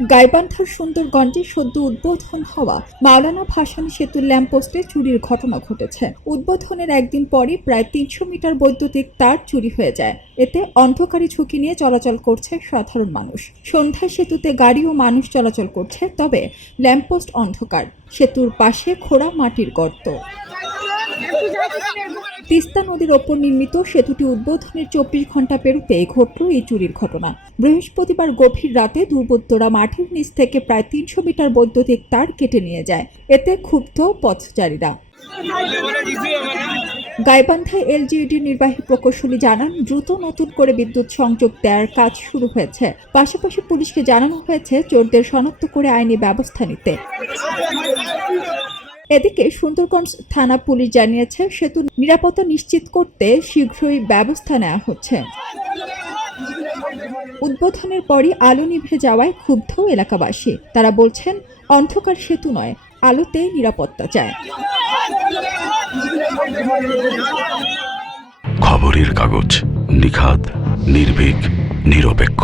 গাইবান্ধার সুন্দরগঞ্জে সদ্য উদ্বোধন হওয়া মাওলানা ভাসানী সেতুর ল্যাম্পপোস্টে চুরির ঘটনা ঘটেছে। উদ্বোধনের একদিন পরে প্রায় তিনশো মিটার বৈদ্যুতিক তার চুরি হয়ে যায়। এতে অন্ধকারী ঝুঁকি নিয়ে চলাচল করছে সাধারণ মানুষ। সন্ধ্যায় সেতুতে গাড়ি ও মানুষ চলাচল করছে, তবে ল্যাম্পপোস্ট অন্ধকার। সেতুর পাশে খোঁড়া মাটির গর্ত। তিস্তা নদীর ওপর নির্মিত সেতুটি উদ্বোধনের চব্বিশ ঘণ্টা পেরোতেই ঘটল এই চুরির ঘটনা। বৃহস্পতিবার গভীর রাতে দুর্বৃত্তরা মাটির নিচ থেকে প্রায় তিনশো মিটার বৈদ্যুতিক তার কেটে নিয়ে যায়। এতে ক্ষুব্ধ পথচারীরা। গাইবান্ধায় এলজিইডির নির্বাহী প্রকৌশলী জানান, দ্রুত নতুন করে বিদ্যুৎ সংযোগ দেওয়ার কাজ শুরু হয়েছে। পাশাপাশি পুলিশকে জানানো হয়েছে, চোরদের শনাক্ত করে আইনি ব্যবস্থা নিতে। এদিকে সুন্দরগঞ্জ থানা পুলিশ জানিয়েছে, সেতু নিরাপত্তা নিশ্চিত করতে শীঘ্রই ব্যবস্থা নেওয়া হচ্ছে। উদ্বোধনের পরই আলো নিভে যাওয়ায় ক্ষুব্ধ এলাকাবাসী। তারা বলছেন, অন্ধকার সেতু নয়, আলোতে নিরাপত্তা চায়। খবরের কাগজ নিখাত নির্ভীক, নিরপেক্ষ।